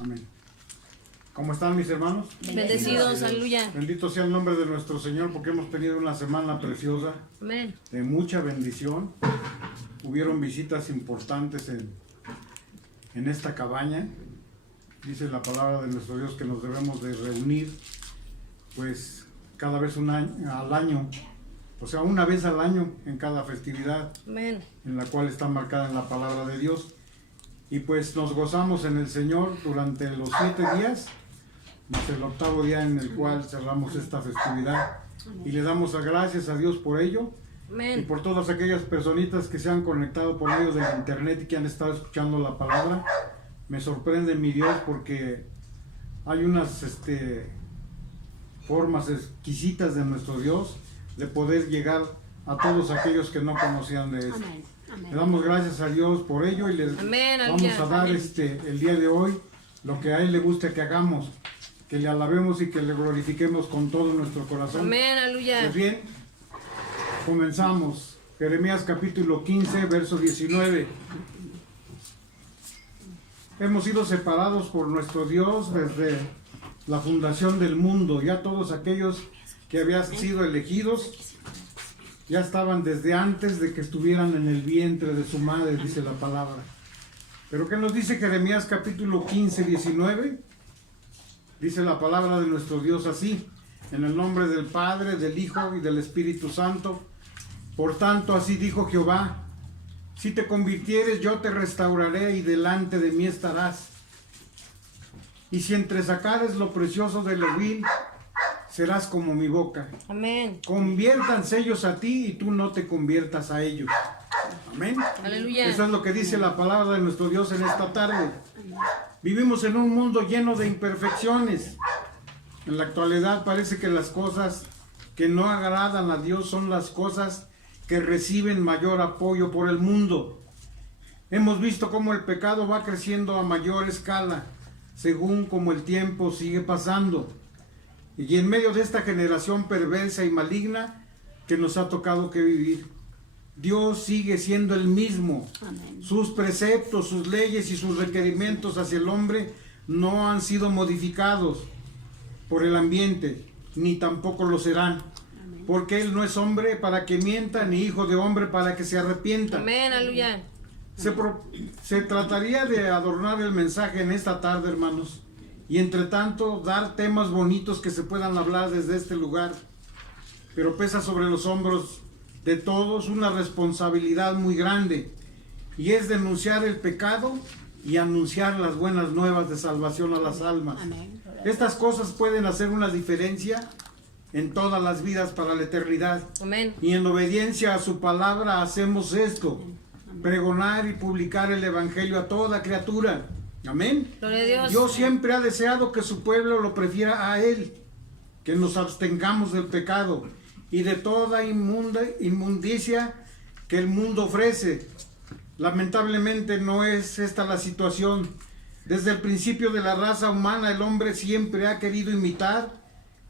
Amén. ¿Cómo están mis hermanos? Bendecidos, aleluya. Bendito sea el nombre de nuestro Señor porque hemos tenido una semana preciosa. Amén. De mucha bendición. Hubieron visitas importantes en esta cabaña. Dice la palabra de nuestro Dios que nos debemos de reunir pues cada vez al año, o sea, una vez al año en cada festividad. Amén. En la cual está marcada en la palabra de Dios. Y pues nos gozamos en el Señor durante los 7 días. Es el 8º día en el cual cerramos esta festividad. Y le damos gracias a Dios por ello. Amén. Y por todas aquellas personitas que se han conectado por medio del internet y que han estado escuchando la palabra. Me sorprende mi Dios porque hay unas formas exquisitas de nuestro Dios de poder llegar a todos aquellos que no conocían de esto. Amén. Amén. Le damos gracias a Dios por ello y les Amén, vamos aleluya. a dar Amén. el día de hoy lo que a Él le gusta que hagamos, que le alabemos y que le glorifiquemos con todo nuestro corazón. Amén, aleluya. Pues bien, comenzamos. Jeremías capítulo 15, verso 19. Hemos sido separados por nuestro Dios desde la fundación del mundo. Ya todos aquellos que habían sido elegidos ya estaban desde antes de que estuvieran en el vientre de su madre, dice la palabra. Pero ¿qué nos dice Jeremías capítulo 15, 19? Dice la palabra de nuestro Dios así: en el nombre del Padre, del Hijo y del Espíritu Santo. Por tanto, así dijo Jehová: si te convirtieres, yo te restauraré y delante de mí estarás. Y si entresacares lo precioso de lo vil, serás como mi boca. Amén. Conviértanse ellos a ti y tú no te conviertas a ellos. Amén. Aleluya. Eso es lo que dice la palabra de nuestro Dios en esta tarde. Vivimos en un mundo lleno de imperfecciones. En la actualidad parece que las cosas que no agradan a Dios son las cosas que reciben mayor apoyo por el mundo. Hemos visto cómo el pecado va creciendo a mayor escala, según como el tiempo sigue pasando. Y en medio de esta generación perversa y maligna que nos ha tocado que vivir, Dios sigue siendo el mismo. Amén. Sus preceptos, sus leyes y sus requerimientos hacia el hombre no han sido modificados por el ambiente, ni tampoco lo serán. Amén. Porque Él no es hombre para que mienta, ni hijo de hombre para que se arrepienta. Amén, aleluya. Se trataría de adornar el mensaje en esta tarde, hermanos, y entre tanto dar temas bonitos que se puedan hablar desde este lugar. Pero pesa sobre los hombros de todos una responsabilidad muy grande, y es denunciar el pecado y anunciar las buenas nuevas de salvación a las almas. Amén. Estas cosas pueden hacer una diferencia en todas las vidas para la eternidad. Amén. Y en obediencia a su palabra hacemos esto: pregonar y publicar el evangelio a toda criatura. Amén. Gloria a Dios. Dios siempre ha deseado que su pueblo lo prefiera a Él, que nos abstengamos del pecado y de toda inmundicia que el mundo ofrece. Lamentablemente no es esta la situación. Desde el principio de la raza humana, el hombre siempre ha querido imitar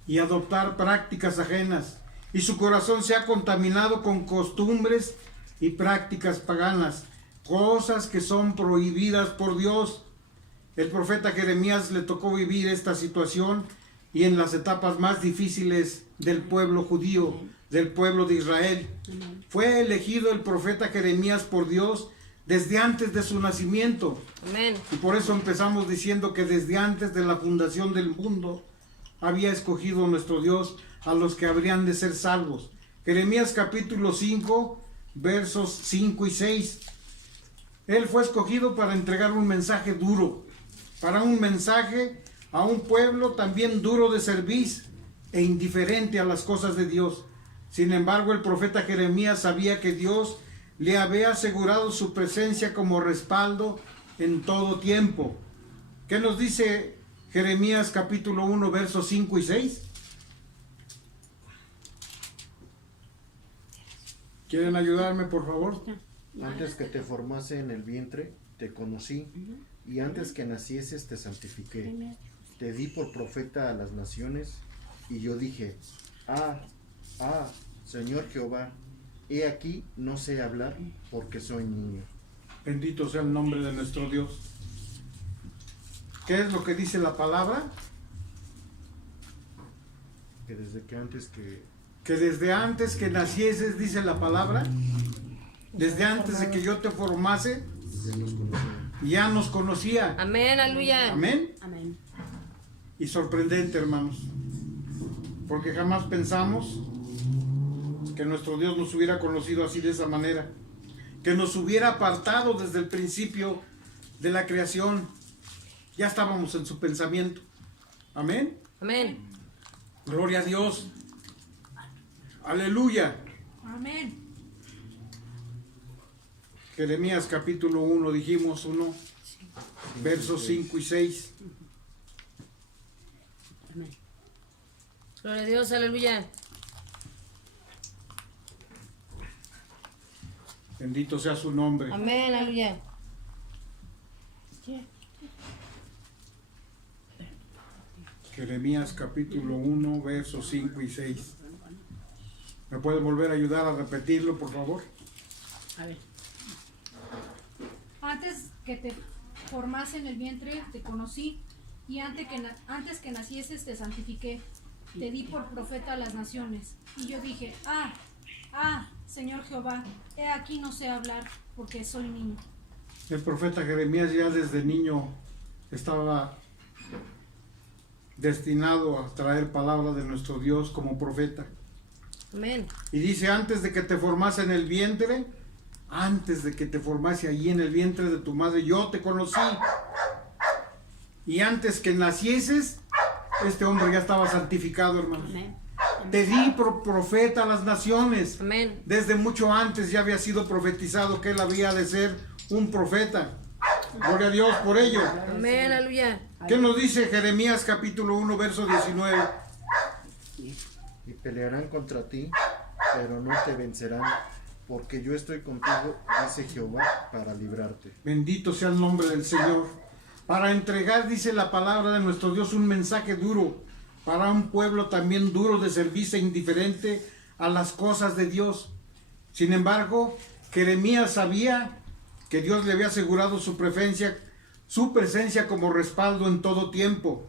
y adoptar prácticas ajenas, y su corazón se ha contaminado con costumbres y prácticas paganas, cosas que son prohibidas por Dios. El profeta Jeremías le tocó vivir esta situación y en las etapas más difíciles del pueblo judío, del pueblo de Israel. Fue elegido el profeta Jeremías por Dios desde antes de su nacimiento. Amén. Y por eso empezamos diciendo que desde antes de la fundación del mundo había escogido nuestro Dios a los que habrían de ser salvos. Jeremías capítulo 5, versos 5 y 6. Él fue escogido para entregar un mensaje duro, para un mensaje a un pueblo también duro de cerviz e indiferente a las cosas de Dios. Sin embargo, el profeta Jeremías sabía que Dios le había asegurado su presencia como respaldo en todo tiempo. ¿Qué nos dice Jeremías capítulo 1, versos 5 y 6? ¿Quieren ayudarme, por favor? Antes que te formase en el vientre, te conocí, y antes que nacieses te santifiqué. Te di por profeta a las naciones, y yo dije: Señor Jehová, he aquí no sé hablar porque soy niño. Bendito sea el nombre de nuestro Dios. ¿Qué es lo que dice la palabra? Que desde que antes que Que desde antes que nacieses, dice la palabra, desde antes de que yo te formase, ya nos conocía. ya nos conocía. Amén, aleluya. Amén. Amén. Y sorprendente, hermanos, porque jamás pensamos que nuestro Dios nos hubiera conocido así, de esa manera, que nos hubiera apartado desde el principio de la creación. Ya estábamos en su pensamiento. Amén. Amén. Gloria a Dios. Aleluya. Amén. Jeremías capítulo 1, dijimos 1, versos 5 y 6. Amén. Gloria a Dios, aleluya. Bendito sea su nombre. Amén, aleluya. Jeremías capítulo 1, versos 5 y 6. ¿Me puede volver a ayudar a repetirlo, por favor? A ver. Antes que te formase en el vientre, te conocí, y antes que nacieses, te santifiqué. Te di por profeta a las naciones. Y yo dije, Señor Jehová, he aquí no sé hablar, porque soy niño. El profeta Jeremías ya desde niño estaba destinado a traer palabra de nuestro Dios como profeta. Amén. Y dice, antes de que te formase en el vientre, antes de que te formase allí en el vientre de tu madre, yo te conocí. Y antes que nacieses, este hombre ya estaba santificado, hermano. Amén. Te di por profeta a las naciones. Amén. Desde mucho antes ya había sido profetizado que él había de ser un profeta. Gloria a Dios por ello. Amén, aleluya. ¿Qué nos dice Jeremías capítulo 1, verso 19? Y pelearán contra ti, pero no te vencerán, porque yo estoy contigo, dice Jehová, para librarte. Bendito sea el nombre del Señor. Para entregar, dice la palabra de nuestro Dios, un mensaje duro para un pueblo también duro de servirse indiferente a las cosas de Dios. Sin embargo, Jeremías sabía que Dios le había asegurado su presencia como respaldo en todo tiempo.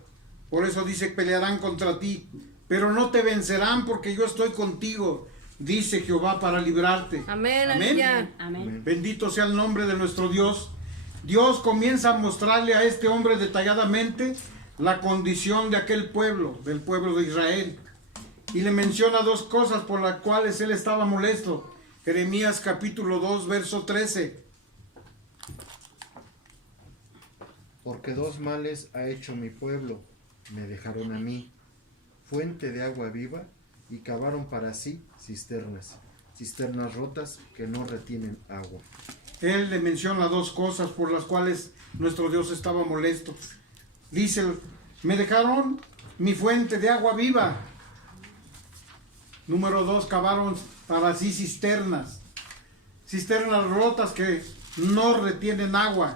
Por eso dice, pelearán contra ti, pero no te vencerán porque yo estoy contigo, dice Jehová, para librarte. Amén, aleluya. Amén. Bendito sea el nombre de nuestro Dios. Dios comienza a mostrarle a este hombre detalladamente la condición de aquel pueblo, del pueblo de Israel. Y le menciona dos cosas por las cuales él estaba molesto. Jeremías capítulo 2, verso 13. Porque dos males ha hecho mi pueblo, me dejaron a mí, fuente de agua viva, y cavaron para sí cisternas rotas que no retienen agua. Él le menciona dos cosas por las cuales nuestro Dios estaba molesto. Dice, me dejaron mi fuente de agua viva. Número 2, cavaron para sí cisternas rotas que no retienen agua.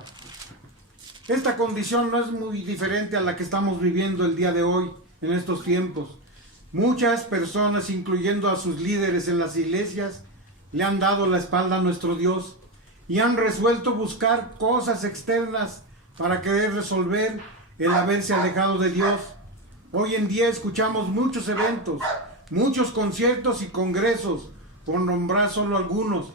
Esta condición no es muy diferente a la que estamos viviendo el día de hoy, en estos tiempos. Muchas personas, incluyendo a sus líderes en las iglesias, le han dado la espalda a nuestro Dios y han resuelto buscar cosas externas para querer resolver el haberse alejado de Dios. Hoy en día escuchamos muchos eventos, muchos conciertos y congresos, por nombrar solo algunos,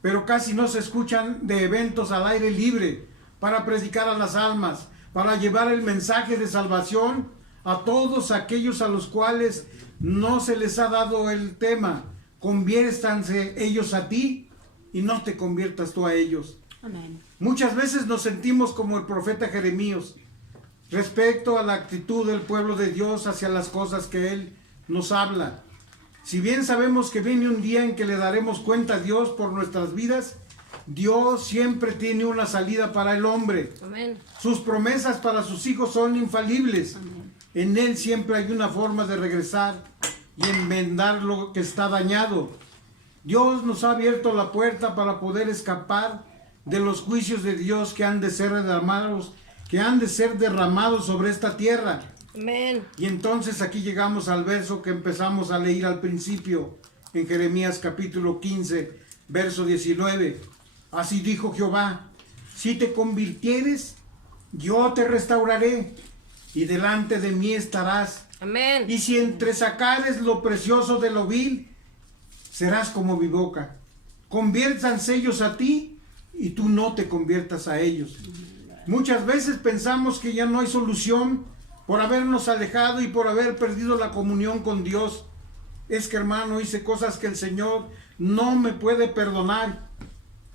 pero casi no se escuchan de eventos al aire libre para predicar a las almas, para llevar el mensaje de salvación a todos aquellos a los cuales no se les ha dado el tema. Conviértanse ellos a ti y no te conviertas tú a ellos. Amén. Muchas veces nos sentimos como el profeta Jeremías respecto a la actitud del pueblo de Dios hacia las cosas que Él nos habla. Si bien sabemos que viene un día en que le daremos cuenta a Dios por nuestras vidas, Dios siempre tiene una salida para el hombre. Amén. Sus promesas para sus hijos son infalibles. Amén. En Él siempre hay una forma de regresar y enmendar lo que está dañado. Dios nos ha abierto la puerta para poder escapar de los juicios de Dios que han de ser derramados sobre esta tierra. Amén. Y entonces aquí llegamos al verso que empezamos a leer al principio, en Jeremías capítulo 15, verso 19. Así dijo Jehová, si te convirtieres yo te restauraré, y delante de mí estarás. Amén. Y si entresacares lo precioso de lo vil, serás como mi boca. Conviértanse ellos a ti, y tú no te conviertas a ellos. Muchas veces pensamos que ya no hay solución por habernos alejado y por haber perdido la comunión con Dios. Es que, hermano, hice cosas que el Señor no me puede perdonar.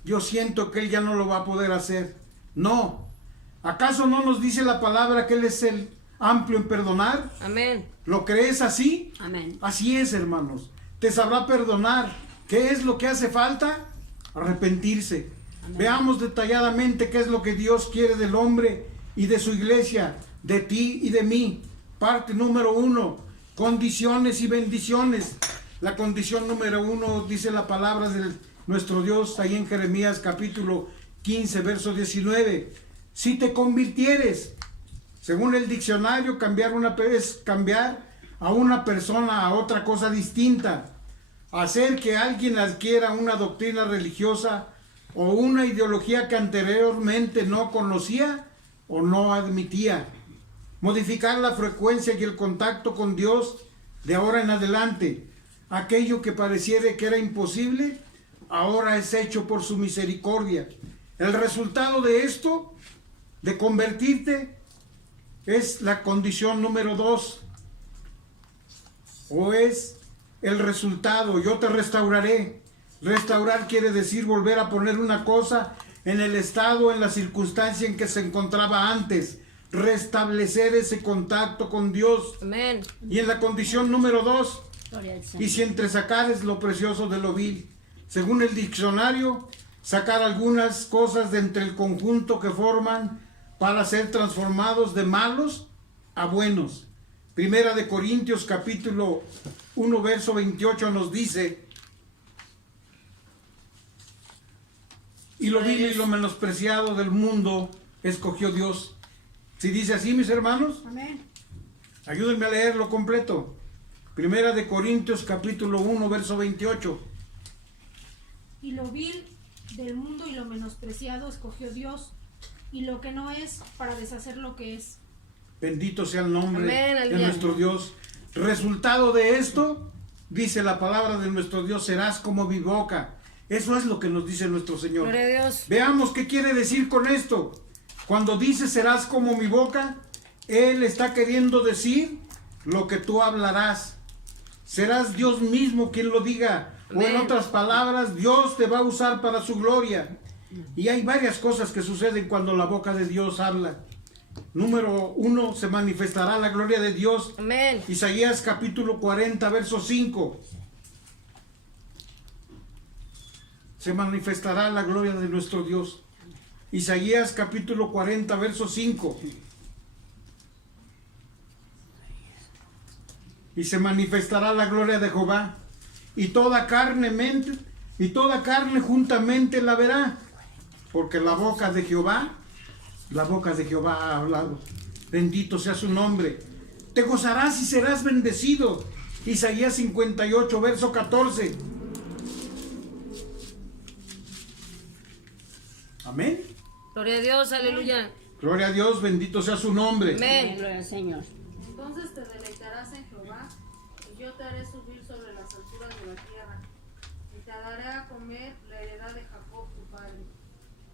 Yo siento que Él ya no lo va a poder hacer. No. ¿Acaso no nos dice la palabra que Él es el amplio en perdonar? Amén. ¿Lo crees así? Amén. Así es, hermanos. Te sabrá perdonar. ¿Qué es lo que hace falta? Arrepentirse. Veamos detalladamente qué es lo que Dios quiere del hombre y de su iglesia, de ti y de mí. Parte número 1, condiciones y bendiciones. La condición número 1 dice la palabra de nuestro Dios ahí en Jeremías capítulo 15, verso 19. Si te convirtieres, según el diccionario, es cambiar a una persona a otra cosa distinta. Hacer que alguien adquiera una doctrina religiosa o una ideología que anteriormente no conocía o no admitía. Modificar la frecuencia y el contacto con Dios de ahora en adelante. Aquello que pareciera que era imposible, ahora es hecho por su misericordia. El resultado de esto, de convertirte, es la condición número 2. O es el resultado, yo te restauraré. Restaurar quiere decir volver a poner una cosa en el estado, en la circunstancia en que se encontraba antes. Restablecer ese contacto con Dios. Amén. Y en la condición número 2, Gloria al Señor. y si entresacares lo precioso de lo vil. Según el diccionario, sacar algunas cosas de entre el conjunto que forman para ser transformados de malos a buenos. Primera de Corintios capítulo 1 verso 28 nos dice: y lo vil y lo menospreciado del mundo escogió Dios. Si dice así, mis hermanos, Amén. ayúdenme a leerlo completo. Primera de Corintios capítulo 1 verso 28. Y lo vil del mundo y lo menospreciado escogió Dios, y lo que no es, para deshacer lo que es. Bendito sea el nombre Amén, de aleluya. nuestro Dios. Resultado de esto, dice la palabra de nuestro Dios, serás como mi boca. Eso es lo que nos dice nuestro Señor. Gloria a Dios. Veamos qué quiere decir con esto. Cuando dice serás como mi boca, Él está queriendo decir lo que tú hablarás. Serás Dios mismo quien lo diga. O en Amén. otras palabras, Dios te va a usar para su gloria. Y hay varias cosas que suceden cuando la boca de Dios habla. Número 1, se manifestará la gloria de Dios. Amén. Isaías capítulo 40, verso 5. Se manifestará la gloria de nuestro Dios. Isaías capítulo 40, verso 5. Y se manifestará la gloria de Jehová, y toda carne juntamente la verá, porque la boca de Jehová ha hablado. Bendito sea su nombre. Te gozarás y serás bendecido. Isaías 58, verso 14. Amén. Gloria a Dios, aleluya. Gloria a Dios, bendito sea su nombre. Amén. Gloria al Señor. Entonces te deleitarás en Jehová, y yo te haré subir sobre las alturas de la tierra, y te daré a comer la heredad de Jacob tu padre,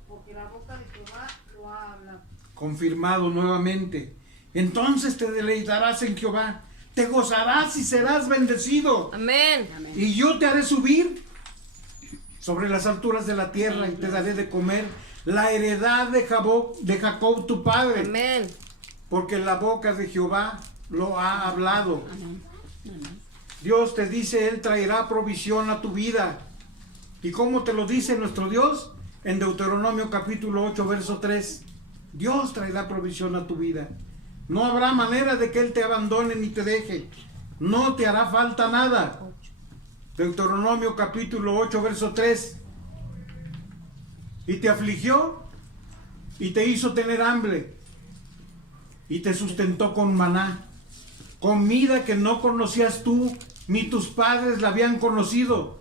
porque la boca de Jehová lo ha hablado. Confirmado nuevamente. Entonces te deleitarás en Jehová, te gozarás y serás bendecido. Amén. Amén. Y yo te haré subir sobre las alturas de la tierra y te daré de comer la heredad de Jacob tu padre, Amén. porque la boca de Jehová lo ha hablado. Amén. Amén. Dios te dice, Él traerá provisión a tu vida. ¿Y cómo te lo dice nuestro Dios? En Deuteronomio capítulo 8, verso 3. Dios traerá provisión a tu vida. No habrá manera de que Él te abandone ni te deje. No te hará falta nada. Deuteronomio capítulo 8, verso 3. Y te afligió y te hizo tener hambre y te sustentó con maná, comida que no conocías tú ni tus padres la habían conocido,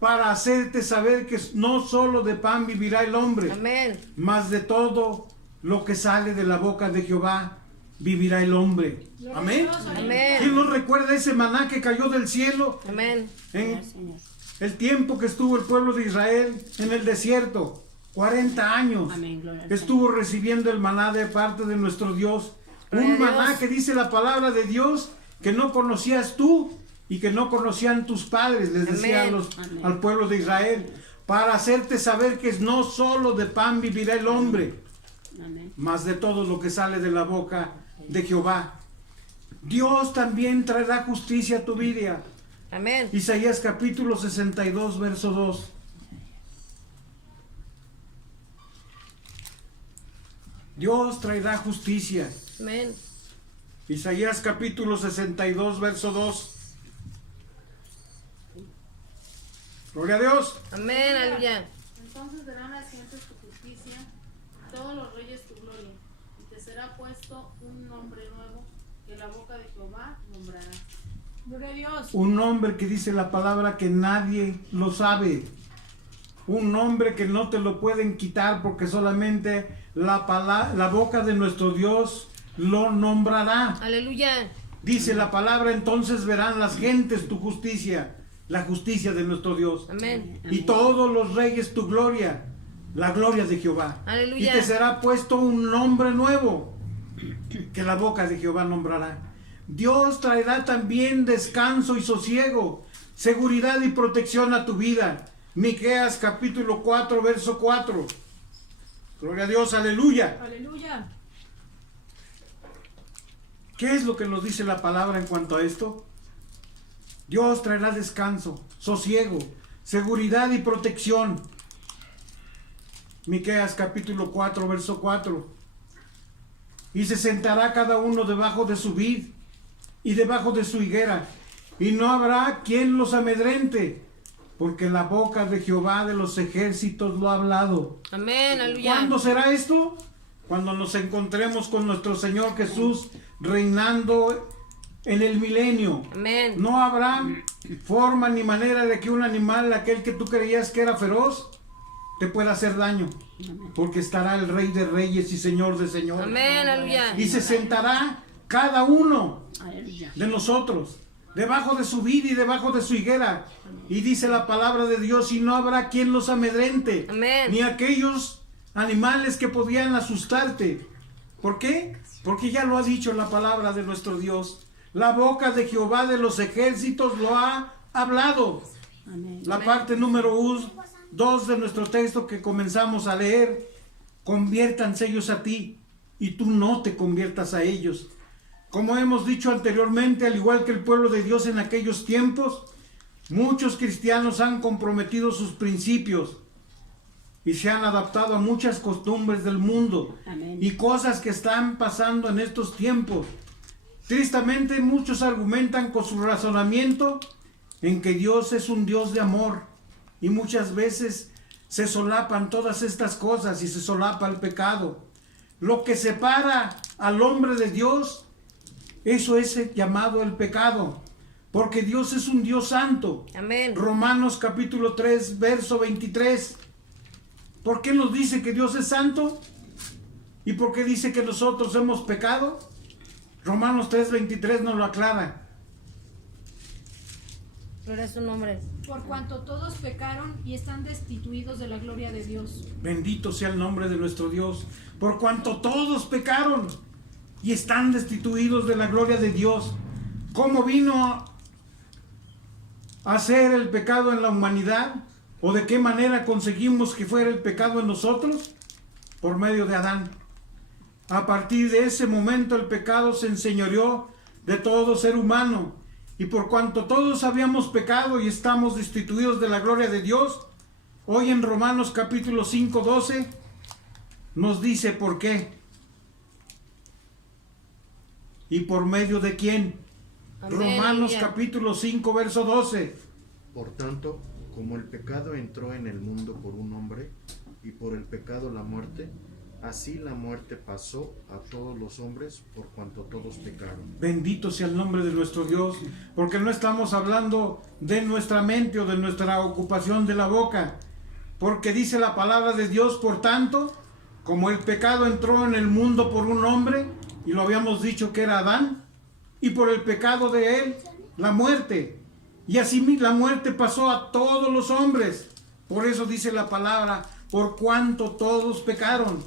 para hacerte saber que no solo de pan vivirá el hombre, Amén. mas de todo lo que sale de la boca de Jehová, vivirá el hombre. Gloria a Amén. Dios, aleluya. Amén. ¿Quién nos recuerda ese maná que cayó del cielo Amén. en Señor. el tiempo que estuvo el pueblo de Israel en el desierto? 40 años Amén, gloria al estuvo recibiendo el maná de parte de nuestro Dios. Gloria Un a Dios. maná que dice la palabra de Dios que no conocías tú y que no conocían tus padres, les decía Amén. Amén. al pueblo de Israel, para hacerte saber que no solo de pan vivirá el hombre, Amén. mas de todo lo que sale de la boca de Jehová. Dios también traerá justicia a tu vida. Amén. Isaías capítulo 62, verso 2. Dios traerá justicia. Amén. Isaías capítulo 62, verso 2. Gloria a Dios. Amén. Aleluya. Entonces verán las gentes tu justicia, todos los reyes tu gloria, y te será puesto un nombre nuevo que la boca de Jehová nombrará. Gloria a Dios. Un nombre que dice la palabra que nadie lo sabe. Un nombre que no te lo pueden quitar porque solamente la boca de nuestro Dios lo nombrará. Aleluya. Dice la palabra, entonces verán las gentes tu justicia, la justicia de nuestro Dios. Amén. Y todos los reyes tu gloria, la gloria de Jehová. Aleluya. Y te será puesto un nombre nuevo que la boca de Jehová nombrará. Dios traerá también descanso y sosiego, seguridad y protección a tu vida. Miqueas capítulo 4, verso 4. Gloria a Dios, aleluya. Aleluya. ¿Qué es lo que nos dice la palabra en cuanto a esto? Dios traerá descanso, sosiego, seguridad y protección. Miqueas capítulo 4, verso 4. Y se sentará cada uno debajo de su vid y debajo de su higuera, y no habrá quien los amedrente, porque la boca de Jehová de los ejércitos lo ha hablado. Amén. Aleluya. ¿Cuándo será esto? Cuando nos encontremos con nuestro Señor Jesús reinando en el milenio. Amén. No habrá forma ni manera de que un animal, aquel que tú creías que era feroz, te pueda hacer daño, porque estará el Rey de Reyes y Señor de Señores. Amén. Aleluya. Y se sentará cada uno Aleluya. de nosotros debajo de su vid y debajo de su higuera. Y dice la palabra de Dios, y no habrá quien los amedrente, Amén. ni aquellos animales que podían asustarte. ¿Por qué? Porque ya lo ha dicho la palabra de nuestro Dios. La boca de Jehová de los ejércitos lo ha hablado. Amén. La parte número 2 de nuestro texto que comenzamos a leer. Conviértanse ellos a ti y tú no te conviertas a ellos. Como hemos dicho anteriormente, al igual que el pueblo de Dios en aquellos tiempos, muchos cristianos han comprometido sus principios y se han adaptado a muchas costumbres del mundo Amén. y cosas que están pasando en estos tiempos. Tristemente, muchos argumentan con su razonamiento en que Dios es un Dios de amor, y muchas veces se solapan todas estas cosas y se solapa el pecado. Lo que separa al hombre de Dios, eso es llamado el pecado, porque Dios es un Dios santo. Amén. Romanos capítulo 3, verso 23. ¿Por qué nos dice que Dios es santo? ¿Y por qué dice que nosotros hemos pecado? Romanos 3, 23 nos lo aclara. Gloria a su nombre. Por cuanto todos pecaron y están destituidos de la gloria de Dios. Bendito sea el nombre de nuestro Dios. Por cuanto todos pecaron y están destituidos de la gloria de Dios. ¿Cómo vino a ser el pecado en la humanidad? ¿O de qué manera conseguimos que fuera el pecado en nosotros? Por medio de Adán. A partir de ese momento el pecado se enseñoreó de todo ser humano. Y por cuanto todos habíamos pecado y estamos destituidos de la gloria de Dios, hoy en Romanos capítulo 5, 12 nos dice por qué. ¿Y por medio de quién? Amén, Romanos aleluya. capítulo 5, verso 12. Por tanto, como el pecado entró en el mundo por un hombre, y por el pecado la muerte, así la muerte pasó a todos los hombres por cuanto todos pecaron. Bendito sea el nombre de nuestro Dios, porque no estamos hablando de nuestra mente o de nuestra ocupación de la boca, porque dice la palabra de Dios, por tanto, como el pecado entró en el mundo por un hombre, y lo habíamos dicho que era Adán, y por el pecado de él, la muerte. Y así la muerte pasó a todos los hombres. Por eso dice la palabra, por cuanto todos pecaron.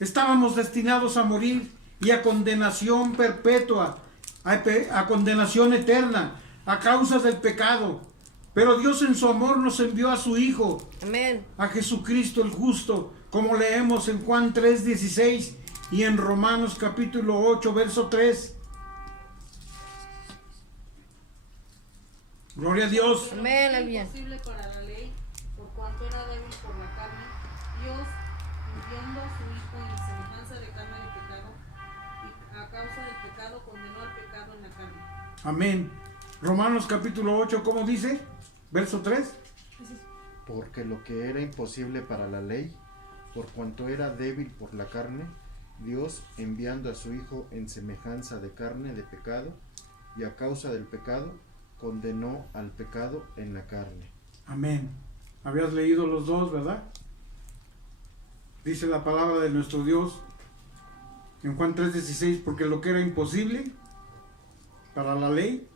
Estábamos destinados a morir y a condenación perpetua, a condenación eterna, a causa del pecado. Pero Dios en su amor nos envió a su Hijo, Amén. a Jesucristo el justo, como leemos en Juan 3:16 y en Romanos capítulo 8, verso 3. Gloria a Dios. Amén, aleluya. Imposible para la ley, por cuanto era débil por la carne, Dios, enviando a su Hijo en semejanza de carne de pecado, y a causa del pecado condenó al pecado en la carne. Amén. Romanos capítulo 8, ¿cómo dice? Verso 3. Porque lo que era imposible para la ley, por cuanto era débil por la carne, Dios, enviando a su Hijo en semejanza de carne de pecado, y a causa del pecado, condenó al pecado en la carne. Amén. Habías leído los dos, ¿verdad? Dice la palabra de nuestro Dios en Juan 3:16, porque lo que era imposible para la ley,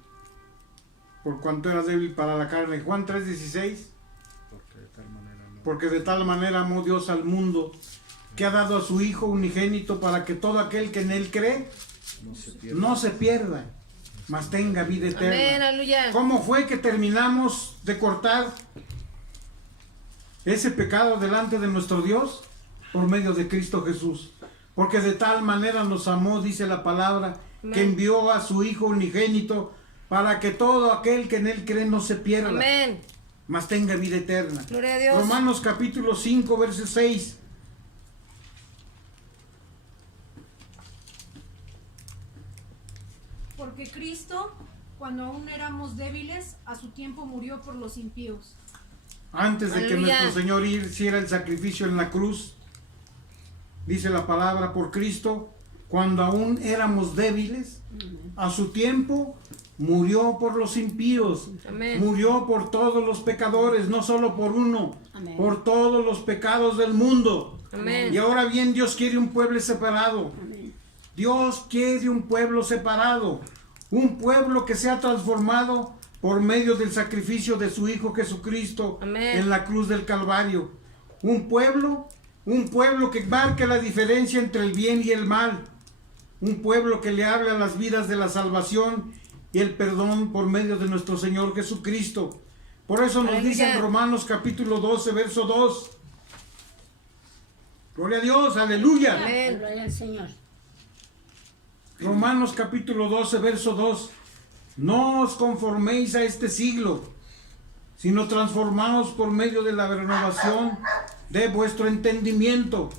por cuanto era débil para la carne. Juan 3:16, porque de tal manera amó Dios al mundo, que ha dado a su Hijo unigénito, para que todo aquel que en él cree no se pierda, mas tenga vida Amén, eterna. aleluya. ¿Cómo fue que terminamos de cortar ese pecado delante de nuestro Dios? Por medio de Cristo Jesús. Porque de tal manera nos amó, dice la palabra, Amén. que envió a su Hijo unigénito, para que todo aquel que en él cree no se pierda, Amén. mas tenga vida eterna. Gloria a Dios. Romanos capítulo 5, verso 6. Porque Cristo, cuando aún éramos débiles, a su tiempo murió por los impíos. Antes de que Aleluya. nuestro Señor hiciera el sacrificio en la cruz, dice la palabra, por Cristo, cuando aún éramos débiles, a su tiempo murió por los impíos, Amén. murió por todos los pecadores, no solo por uno, Amén. por todos los pecados del mundo. Amén. Y ahora bien, Dios quiere un pueblo separado. Amén. Dios quiere un pueblo separado, un pueblo que sea transformado por medio del sacrificio de su Hijo Jesucristo Amén. en la cruz del Calvario. Un pueblo que marque la diferencia entre el bien y el mal. Un pueblo que le hable a las vidas de la salvación y el perdón por medio de nuestro Señor Jesucristo. Por eso nos Aleluya. dice en Romanos capítulo 12, verso 2. Gloria a Dios, aleluya. Amén. Gloria al Señor. Romanos capítulo 12, verso 2. No os conforméis a este siglo, sino transformaos por medio de la renovación de vuestro entendimiento,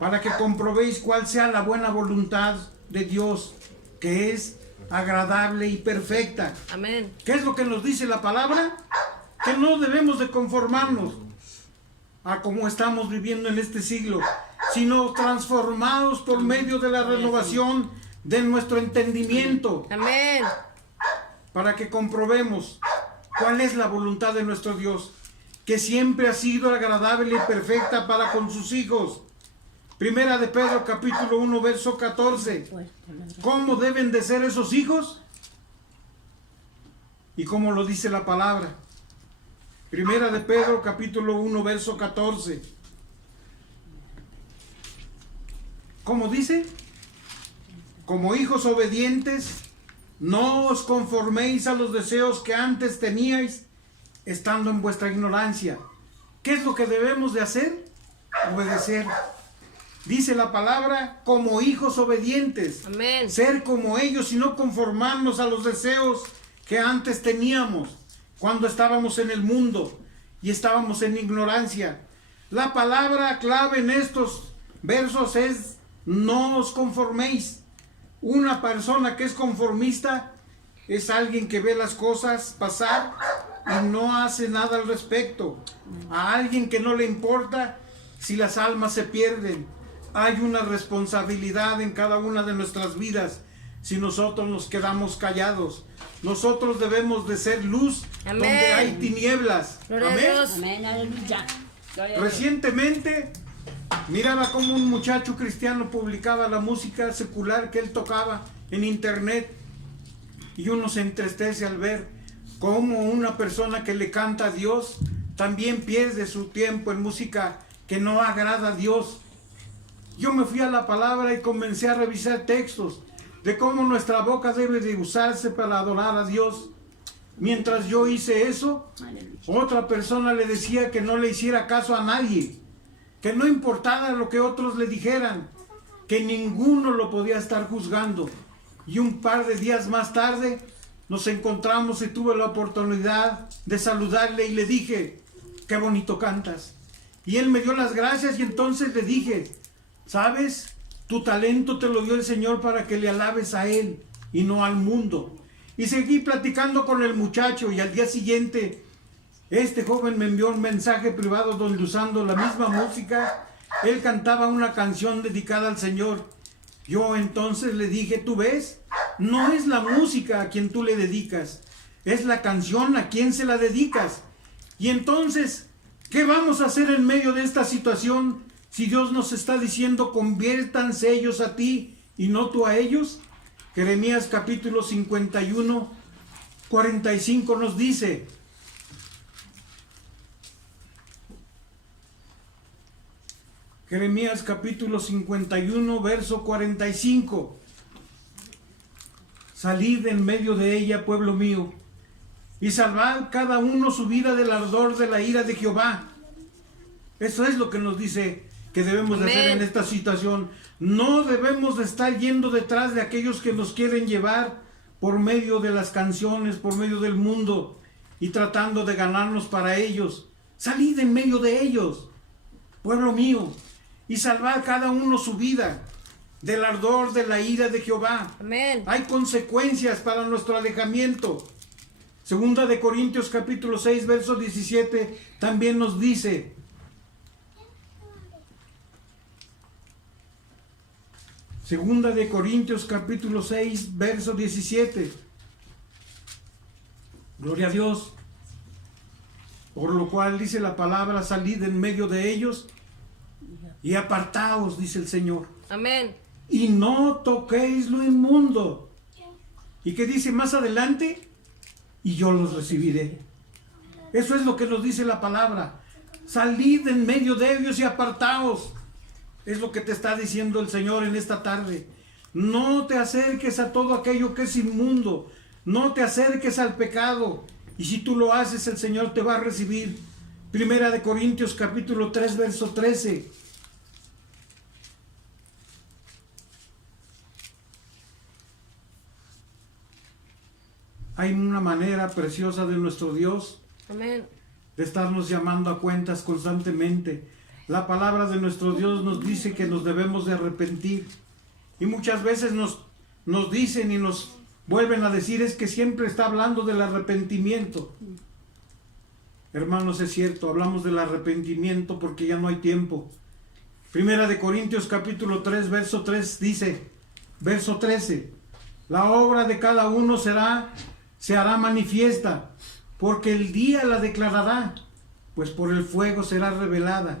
para que comprobéis cuál sea la buena voluntad de Dios, que es agradable y perfecta. Amén. ¿Qué es lo que nos dice la palabra? Que no debemos de conformarnos a como estamos viviendo en este siglo, sino transformados por medio de la renovación de nuestro entendimiento, Amén. para que comprobemos cuál es la voluntad de nuestro Dios, que siempre ha sido agradable y perfecta para con sus hijos. Primera de Pedro capítulo 1, verso 14. Pues, por la gracia. ¿Cómo deben de ser esos hijos? Y cómo lo dice la palabra. Primera de Pedro capítulo 1, verso 14. ¿Cómo dice? Como hijos obedientes, no os conforméis a los deseos que antes teníais, estando en vuestra ignorancia. ¿Qué es lo que debemos de hacer? Obedecer. Dice la palabra, como hijos obedientes. Amén. Ser como ellos y no conformarnos a los deseos que antes teníamos cuando estábamos en el mundo y estábamos en ignorancia. La palabra clave en estos versos es no os conforméis. Una persona que es conformista es alguien que ve las cosas pasar y no hace nada al respecto. A alguien que no le importa si las almas se pierden. Hay una responsabilidad en cada una de nuestras vidas si nosotros nos quedamos callados. Nosotros debemos de ser luz Amén. donde hay tinieblas. Gloria a Amén. Dios. Amén, aleluya. Gloria a Dios. Recientemente Miraba como un muchacho cristiano publicaba la música secular que él tocaba en internet, y uno se entristece al ver cómo una persona que le canta a Dios también pierde su tiempo en música que no agrada a Dios. Yo me fui a la palabra y comencé a revisar textos de cómo nuestra boca debe de usarse para adorar a Dios. Mientras yo hice eso, Aleluya. otra persona le decía que no le hiciera caso a nadie, que no importara lo que otros le dijeran, que ninguno lo podía estar juzgando. Y un par de días más tarde nos encontramos y tuve la oportunidad de saludarle y le dije, qué bonito cantas. Y él me dio las gracias y entonces le dije, ¿sabes? Tu talento te lo dio el Señor para que le alabes a Él y no al mundo. Y seguí platicando con el muchacho, y al día siguiente este joven me envió un mensaje privado donde, usando la misma música, él cantaba una canción dedicada al Señor. Yo entonces le dije, ¿tú ves? No es la música a quien tú le dedicas, es la canción a quien se la dedicas. Y entonces, ¿qué vamos a hacer en medio de esta situación si Dios nos está diciendo, conviértanse ellos a ti y no tú a ellos? Jeremías capítulo 51, 45 nos dice, Jeremías capítulo 51, verso 45, salid en medio de ella, pueblo mío, y salvad cada uno su vida del ardor de la ira de Jehová. Eso es lo que nos dice que debemos de hacer en esta situación. No debemos de estar yendo detrás de aquellos que nos quieren llevar por medio de las canciones, por medio del mundo, y tratando de ganarnos para ellos. Salid en medio de ellos, pueblo mío, y salvad cada uno su vida del ardor de la ira de Jehová. Amén. Hay consecuencias para nuestro alejamiento. Segunda de Corintios capítulo 6, verso 17 también nos dice, Segunda de Corintios capítulo 6, verso 17. Gloria a Dios. Por lo cual dice la palabra, salid en medio de ellos y apartaos, dice el Señor. Amén. Y no toquéis lo inmundo. ¿Y qué dice más adelante? Y yo los recibiré. Eso es lo que nos dice la palabra. Salid en medio de ellos y apartaos. Es lo que te está diciendo el Señor en esta tarde. No te acerques a todo aquello que es inmundo. No te acerques al pecado. Y si tú lo haces, el Señor te va a recibir. Primera de Corintios capítulo 3, verso 13. Hay una manera preciosa de nuestro Dios Amén. de estarnos llamando a cuentas constantemente. La palabra de nuestro Dios nos dice que nos debemos de arrepentir. Y muchas veces nos dicen y nos vuelven a decir, es que siempre está hablando del arrepentimiento. Hermanos, es cierto, hablamos del arrepentimiento porque ya no hay tiempo. Primera de Corintios capítulo 3, verso 3 dice, verso 13, la obra de cada uno se hará manifiesta, porque el día la declarará, pues por el fuego será revelada.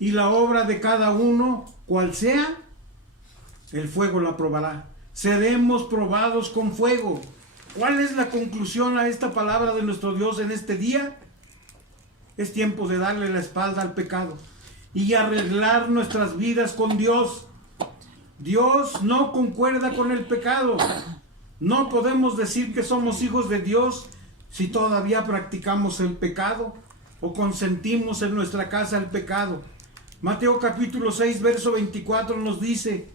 Y la obra de cada uno, cual sea, el fuego la probará. Seremos probados con fuego. ¿Cuál es la conclusión a esta palabra de nuestro Dios en este día? Es tiempo de darle la espalda al pecado y arreglar nuestras vidas con Dios. Dios no concuerda con el pecado. No podemos decir que somos hijos de Dios si todavía practicamos el pecado o consentimos en nuestra casa el pecado. Mateo capítulo 6, verso 24 nos dice,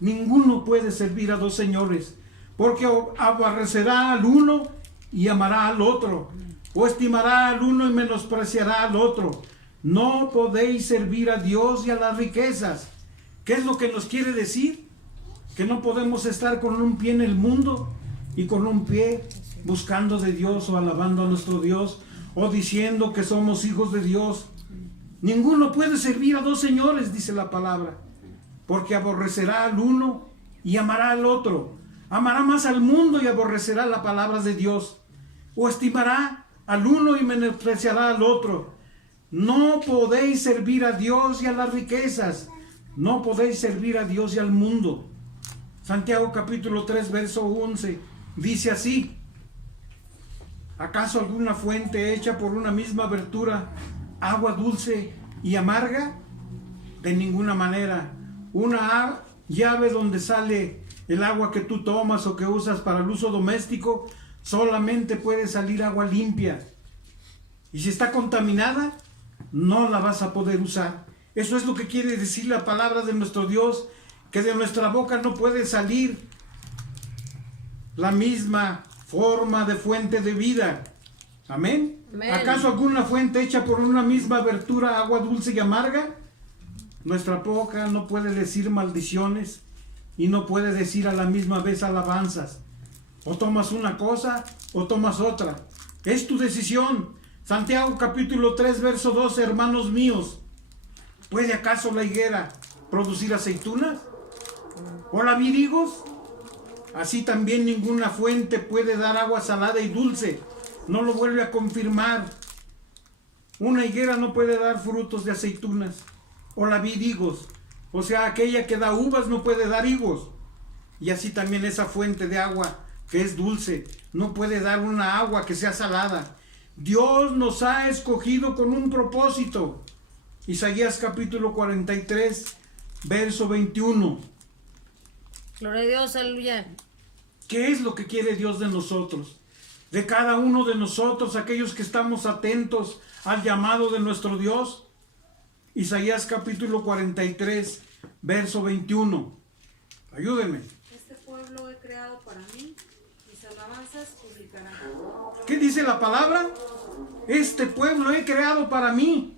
ninguno puede servir a dos señores, porque aborrecerá al uno y amará al otro, o estimará al uno y menospreciará al otro. No podéis servir a Dios y a las riquezas. ¿Qué es lo que nos quiere decir? Que no podemos estar con un pie en el mundo y con un pie buscando de Dios o alabando a nuestro Dios o diciendo que somos hijos de Dios. Ninguno puede servir a dos señores, dice la palabra, porque aborrecerá al uno y amará al otro. Amará más al mundo y aborrecerá la palabra de Dios. O estimará al uno y menospreciará al otro. No podéis servir a Dios y a las riquezas. No podéis servir a Dios y al mundo. Santiago capítulo 3, verso 11, dice así: ¿acaso alguna fuente hecha por una misma abertura, agua dulce y amarga? De ninguna manera. Una llave donde sale el agua que tú tomas o que usas para el uso doméstico, solamente puede salir agua limpia. Y si está contaminada, no la vas a poder usar. Eso es lo que quiere decir la palabra de nuestro Dios, que de nuestra boca no puede salir la misma forma de fuente de vida. Amén. Amén. ¿Acaso alguna fuente hecha por una misma abertura, agua dulce y amarga? Nuestra boca no puede decir maldiciones y no puede decir a la misma vez alabanzas. O tomas una cosa o tomas otra. Es tu decisión. Santiago capítulo 3, verso 12, hermanos míos, ¿puede acaso la higuera producir aceitunas? ¿O la vid higos? Así también ninguna fuente puede dar agua salada y dulce. No lo vuelve a confirmar. Una higuera no puede dar frutos de aceitunas. O la vid higos. O sea, aquella que da uvas no puede dar higos. Y así también esa fuente de agua que es dulce no puede dar una agua que sea salada. Dios nos ha escogido con un propósito. Isaías capítulo 43, verso 21. Gloria a Dios, aleluya. ¿Qué es lo que quiere Dios de nosotros? De cada uno de nosotros, aquellos que estamos atentos al llamado de nuestro Dios. Isaías capítulo 43, verso 21. Ayúdenme. Este pueblo he creado para mí, mis alabanzas publicarán. ¿Qué dice la palabra? Este pueblo he creado para mí,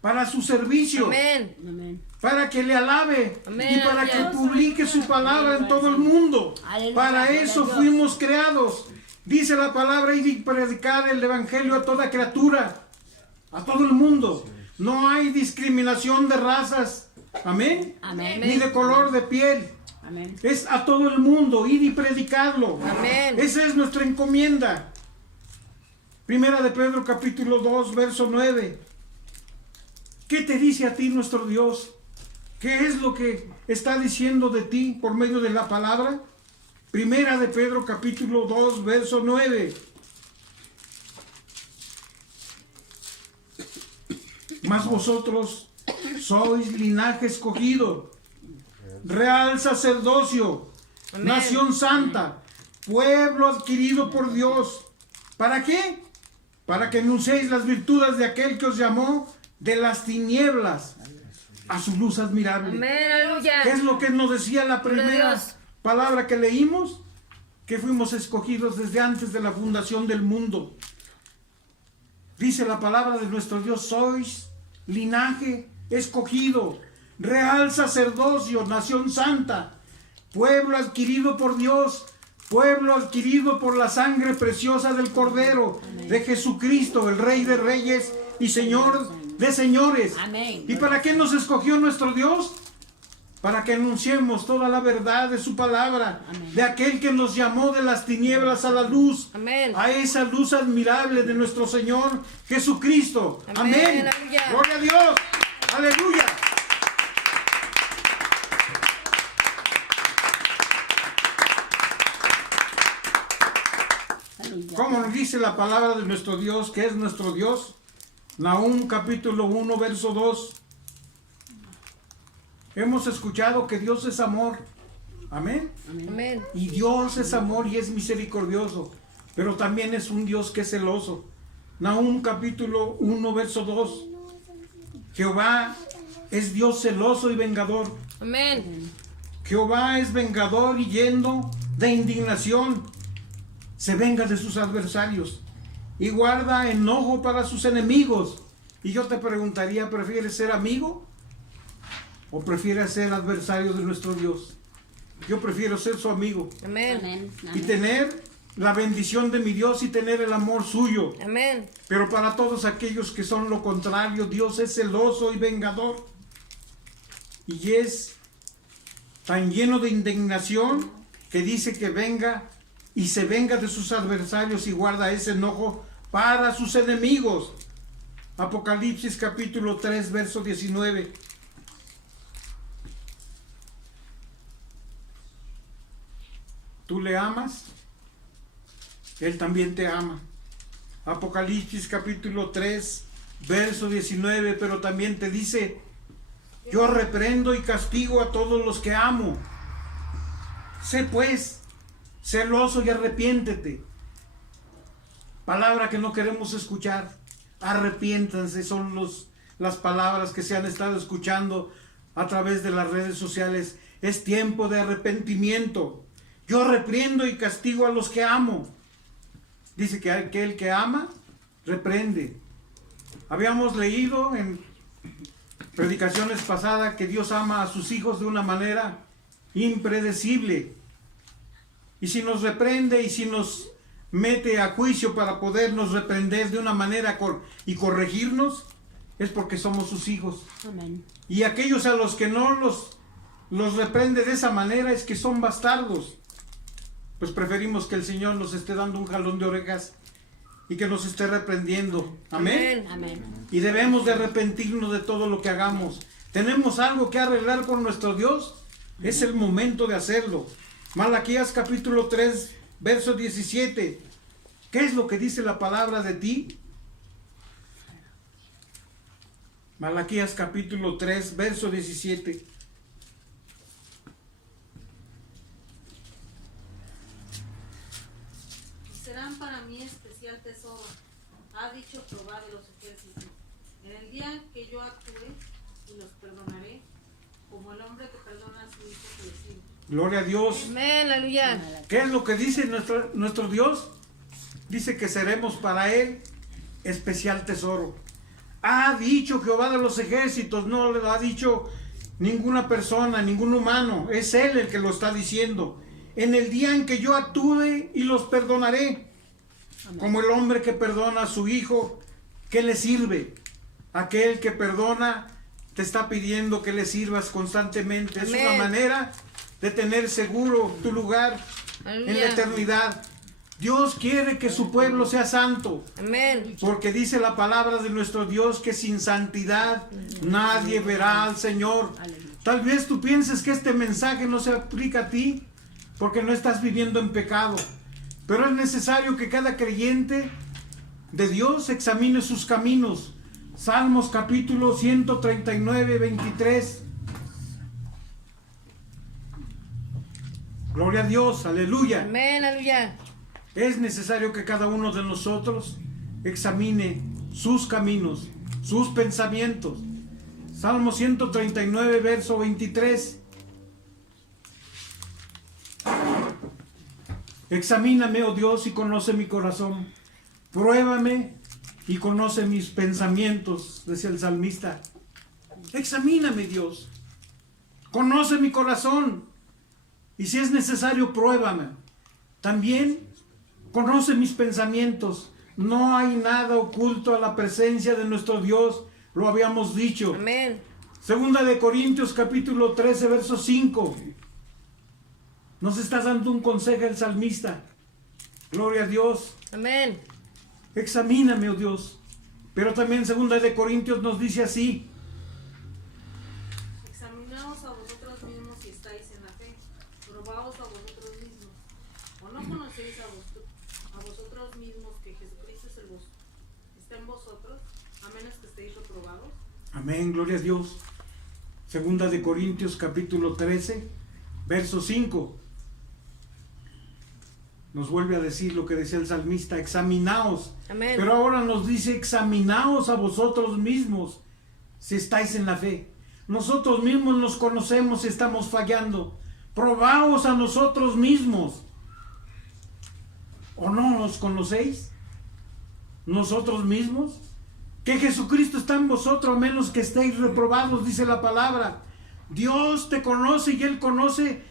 para su servicio, Amén. Amén. para que le alabe Amén, y para que aleluya. publique su palabra en todo el mundo. Aleluya, Para gloria eso a Dios. fuimos creados. Dice la palabra, y predicar el evangelio a toda criatura, a todo el mundo. No hay discriminación de razas, amén, Amén. ni de color de piel. Amén. Es a todo el mundo, ir y predicarlo. Amén. Esa es nuestra encomienda. Primera de Pedro capítulo 2, verso 9. ¿Qué te dice a ti nuestro Dios? ¿Qué es lo que está diciendo de ti por medio de la palabra? Primera de Pedro capítulo 2, verso 9. Mas vosotros sois linaje escogido, real sacerdocio, Amén. nación santa, pueblo adquirido por Dios. ¿Para qué? Para que anunciéis las virtudes de aquel que os llamó de las tinieblas a su luz admirable. Amén, aleluya. ¿Qué es lo que nos decía la Gloria a primera Dios. palabra que leímos? Que fuimos escogidos desde antes de la fundación del mundo. Dice la palabra de nuestro Dios, sois linaje escogido, real sacerdocio, nación santa, pueblo adquirido por Dios, pueblo adquirido por la sangre preciosa del Cordero, de Jesucristo, el Rey de Reyes y Señor de Señores. Amén. ¿Y para qué nos escogió nuestro Dios? Para que anunciemos toda la verdad de su palabra, Amén. de aquel que nos llamó de las tinieblas a la luz, Amén. a esa luz admirable de nuestro Señor Jesucristo. Amén, Amén. aleluya. Gloria a Dios. Aleluya. Aleluya. ¿Cómo nos dice la palabra de nuestro Dios, que es nuestro Dios? Nahum capítulo 1, verso 2. Hemos escuchado que Dios es amor. Amén. Amén. Y Dios es amor y es misericordioso, pero también es un Dios que es celoso. Nahum capítulo 1, verso 2. Jehová es Dios celoso y vengador. Amén. Jehová es vengador y lleno de indignación. Se venga de sus adversarios y guarda enojo para sus enemigos. Y yo te preguntaría, ¿prefieres ser amigo o prefieres ser adversario de nuestro Dios? Yo prefiero ser su amigo Amén. Amén. y Amén. tener la bendición de mi Dios y tener el amor suyo. Amén. Pero para todos aquellos que son lo contrario, Dios es celoso y vengador. Y es tan lleno de indignación que dice que venga y se venga de sus adversarios y guarda ese enojo para sus enemigos. Apocalipsis capítulo 3, verso 19. ¿Tú le amas? Él también te ama. Apocalipsis capítulo 3, verso 19, pero también te dice, yo reprendo y castigo a todos los que amo. Sé pues celoso y arrepiéntete. Palabra que no queremos escuchar. Arrepiéntanse, son las palabras que se han estado escuchando a través de las redes sociales. Es tiempo de arrepentimiento. Yo reprendo y castigo a los que amo. Dice que aquel que ama, reprende. Habíamos leído en predicaciones pasadas que Dios ama a sus hijos de una manera impredecible. Y si nos reprende y si nos mete a juicio para podernos reprender de una manera y corregirnos, es porque somos sus hijos. Amén. Y aquellos a los que no los reprende de esa manera es que son bastardos. Pues preferimos que el Señor nos esté dando un jalón de orejas y que nos esté reprendiendo. Amén. Amén. Y debemos de arrepentirnos de todo lo que hagamos. Tenemos algo que arreglar con nuestro Dios. Es el momento de hacerlo. Malaquías capítulo 3, verso 17. ¿Qué es lo que dice la palabra de ti? Malaquías capítulo 3, verso 17. Serán para mí especial tesoro, ha dicho Jehová de los ejércitos. En el día que yo actúe y los perdonaré, como el hombre que perdona a su hijo que le sirve. Gloria a Dios. Amén, aleluya. ¿Qué es lo que dice nuestro Dios? Dice que seremos para Él especial tesoro. Ha dicho Jehová de los ejércitos, no lo ha dicho ninguna persona, ningún humano. Es Él el que lo está diciendo. En el día en que yo actúe y los perdonaré, como el hombre que perdona a su hijo, que le sirve. Aquel que perdona te está pidiendo que le sirvas constantemente. Amén. Es una manera de tener seguro tu lugar Aleluya. en la eternidad. Dios quiere que su pueblo sea santo, Amén. porque dice la palabra de nuestro Dios que sin santidad nadie verá al Señor. Tal vez tú pienses que este mensaje no se aplica a ti, porque no estás viviendo en pecado. Pero es necesario que cada creyente de Dios examine sus caminos. Salmos capítulo 139, 23. Gloria a Dios, aleluya. Amén, aleluya. Es necesario que cada uno de nosotros examine sus caminos, sus pensamientos. Salmo 139, verso 23. Examíname, oh Dios, y conoce mi corazón. Pruébame y conoce mis pensamientos, decía el salmista. Examíname, Dios. Conoce mi corazón. Y si es necesario, pruébame. También conoce mis pensamientos. No hay nada oculto a la presencia de nuestro Dios. Lo habíamos dicho. Amén. Segunda de Corintios capítulo 13, verso 5. Nos está dando un consejo el salmista. Gloria a Dios. Amén. Examíname, oh Dios. Pero también segunda de Corintios nos dice así. Examinaos a vosotros mismos si estáis en la fe. Probaos a vosotros mismos. ¿O no conocéis a vosotros mismos que Jesucristo está en vosotros, a menos que estéis reprobados? Amén, gloria a Dios. Segunda de Corintios capítulo 13, verso 5. Nos vuelve a decir lo que decía el salmista, examinaos. Amén. Pero ahora nos dice, examinaos a vosotros mismos si estáis en la fe. Nosotros mismos nos conocemos si estamos fallando. Probaos a nosotros mismos. ¿O no nos conocéis? ¿Nosotros mismos? Que Jesucristo está en vosotros a menos que estéis reprobados, dice la palabra. Dios te conoce y Él conoce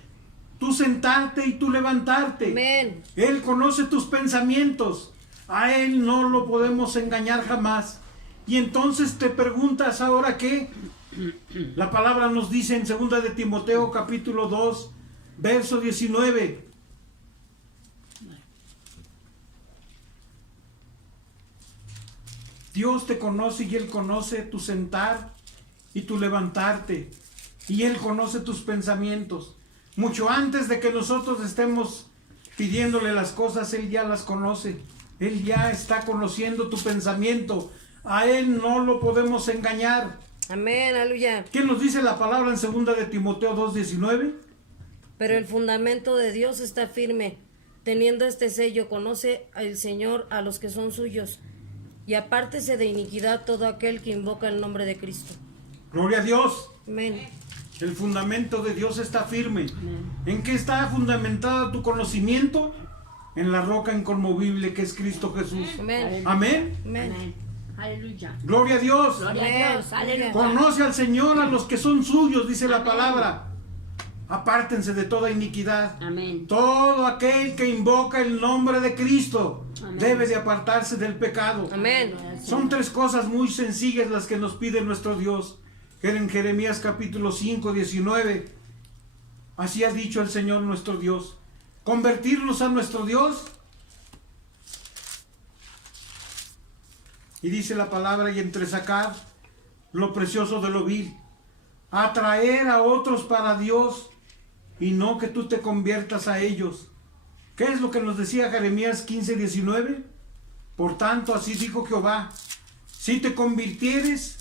tu sentarte y tu levantarte. Amén. Él conoce tus pensamientos. A Él no lo podemos engañar jamás. Y entonces te preguntas ahora qué. La palabra nos dice en 2 de Timoteo capítulo 2, verso 19. Dios te conoce y Él conoce tu sentar y tu levantarte. Y Él conoce tus pensamientos. Mucho antes de que nosotros estemos pidiéndole las cosas, Él ya las conoce. Él ya está conociendo tu pensamiento. A Él no lo podemos engañar. Amén, aleluya. ¿Qué nos dice la palabra en 2 de Timoteo 2:19? Pero el fundamento de Dios está firme. Teniendo este sello, conoce el Señor a los que son suyos. Y apártese de iniquidad todo aquel que invoca el nombre de Cristo. Gloria a Dios. Amén. El fundamento de Dios está firme. ¿En qué está fundamentada tu conocimiento? En la roca inconmovible que es Cristo Jesús. Amén. Amén. Amén. Amén. Aleluya. Gloria a Dios. Gloria a Dios. Aleluya. Conoce al Señor a los que son suyos, dice la palabra. Apártense de toda iniquidad. Amén. Todo aquel que invoca el nombre de Cristo Amén. debe de apartarse del pecado. Amén. Son 3 cosas muy sencillas las que nos pide nuestro Dios. En Jeremías capítulo 5, 19. Así ha dicho el Señor nuestro Dios. Convertirnos a nuestro Dios. Y dice la palabra, y entresacar lo precioso de lo vil. Atraer a otros para Dios y no que tú te conviertas a ellos. ¿Qué es lo que nos decía Jeremías 15, 19? Por tanto, así dijo Jehová, si te convirtieres,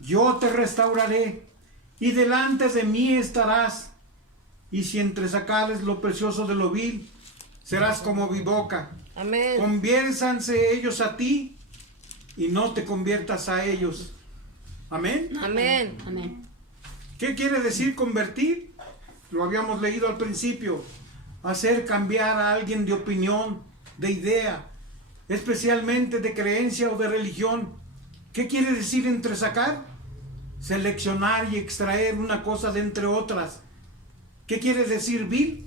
yo te restauraré, y delante de mí estarás, y si entresacares lo precioso de lo vil, serás como mi boca. Amén. Conviértanse ellos a ti, y no te conviertas a ellos. Amén. Amén. Amén. ¿Qué quiere decir convertir? Lo habíamos leído al principio. Hacer cambiar a alguien de opinión, de idea, especialmente de creencia o de religión. ¿Qué quiere decir entresacar? Seleccionar y extraer una cosa de entre otras. ¿Qué quiere decir vil?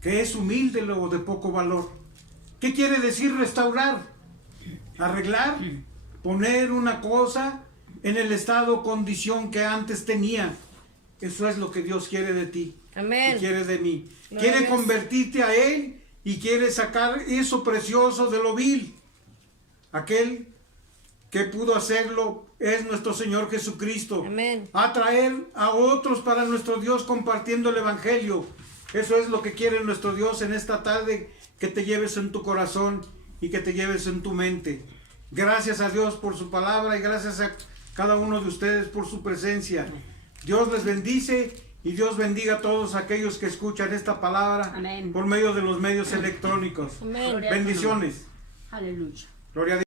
Que es humilde o de poco valor. ¿Qué quiere decir restaurar? Arreglar, poner una cosa en el estado o condición que antes tenía. Eso es lo que Dios quiere de ti. Amén. Y quiere de mí. Gloria Quiere a Dios. convertirte a Él y quiere sacar eso precioso de lo vil. Aquel que pudo hacerlo es nuestro Señor Jesucristo. Amén. Atraer a otros para nuestro Dios compartiendo el Evangelio. Eso es lo que quiere nuestro Dios en esta tarde, que te lleves en tu corazón y que te lleves en tu mente. Gracias a Dios por su palabra y gracias a cada uno de ustedes por su presencia. Dios les bendice y Dios bendiga a todos aquellos que escuchan esta palabra Amén. por medio de los medios electrónicos. Amén. Gloria a tu Bendiciones. Aleluya. Gloria a Dios.